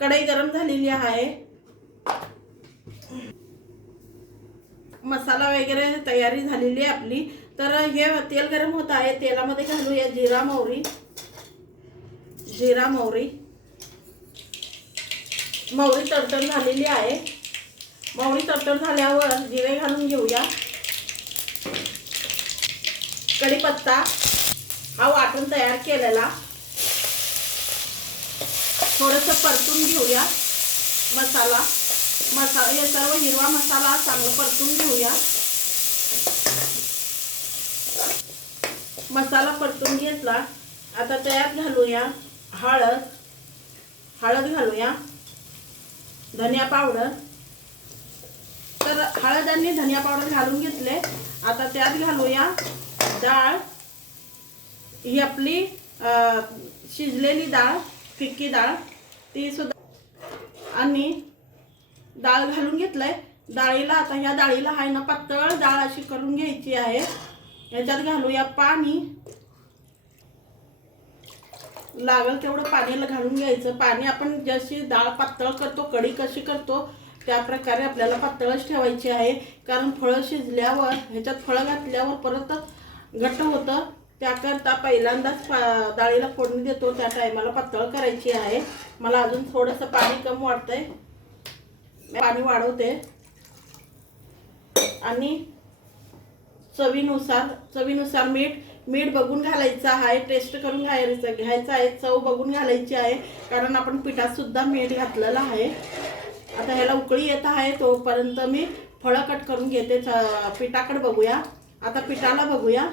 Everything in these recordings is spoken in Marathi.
कढई गरम झालेली आहे. मसाला वगैरे तयारी झालेली आहे आपली. तर हे तेल गरम होत आहे. तेलामध्ये घालूया जिरा मोहरी. जिरा मोहरी. मोहरी तडतड झालेली आहे. मोहरी तडतड झाल्यावर जिरे घालून घेऊया. कढीपत्ता हा वाटून तयार केलेला. थोडंसं परतून घेऊया मसाला. मसाला हे सर्व हिरवा मसाला चांगला परतून घेऊया. मसाला परतून घेतला. आता त्यात घालूया हळद. हळद घालूया. धनिया पावडर. तर हळद आणि धनिया पावडर घालून घेतले. आता त्यात घालूया डाळ. ही आपली शिजलेली डाळ. फिक्की डाळ ती सुद्धा आणि डाळ घालून घेतलंय. डाळीला आता ह्या डाळीला आहे ना पातळ डाळ अशी करून घ्यायची आहे. याच्यात घालूया पाणी. लागल तेवढं पाण्याला घालून घ्यायचं. पाणी आपण जशी डाळ पातळ करतो कढी कशी करतो त्या प्रकारे आपल्याला पातळच ठेवायची आहे. कारण फळं शिजल्यावर ह्याच्यात फळं घातल्यावर परत घट्ट होतं. त्याकरता पहिल्यांदाच पा डाळीला फोडणी देतो. त्या टायमाला पातळ करायची आहे. मला अजून थोडंसं पाणी कम वाटतंय पाणी वाढवते. आणि चवीनुसार चवीनुसार मीठ मीठ बघून घालायचं आहे. टेस्ट करून घ्यायचं घ्यायचं आहे. चव बघून घालायची आहे. कारण आपण पिठात सुद्धा मीठ घातलेलं आहे. आता ह्याला उकळी येत आहे तोपर्यंत मी फळं कट करून घेते. च- पिठाकडे बघूया. आता पिठाला बघूया.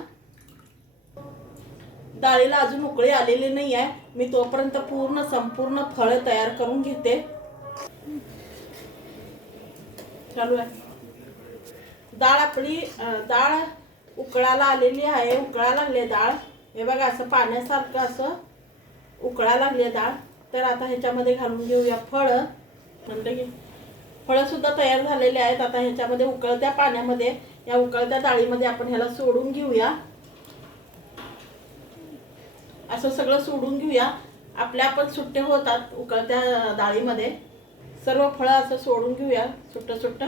डाळीला अजून उकळी आलेली नाही आहे मी तोपर्यंत पूर्ण संपूर्ण फळं तयार करून घेते. चालू आहे. डाळ आपली डाळ उकळायला आलेली आहे. उकळा लागली डाळ. हे बघा असं पाण्यासारखं असं उकळा लागली डाळ. तर आता ह्याच्यामध्ये घालून घेऊया फळं. म्हणलं की फळं सुद्धा तयार झालेले आहेत. आता ह्याच्यामध्ये उकळत्या पाण्यामध्ये या उकळत्या डाळीमध्ये आपण ह्याला सोडून घेऊया. असं सगळं सोडून घेऊया. आपल्या पण सुट्टे होतात उकळत्या डाळीमध्ये सर्व फळं असं सोडून घेऊया. सुट्ट सुट्ट.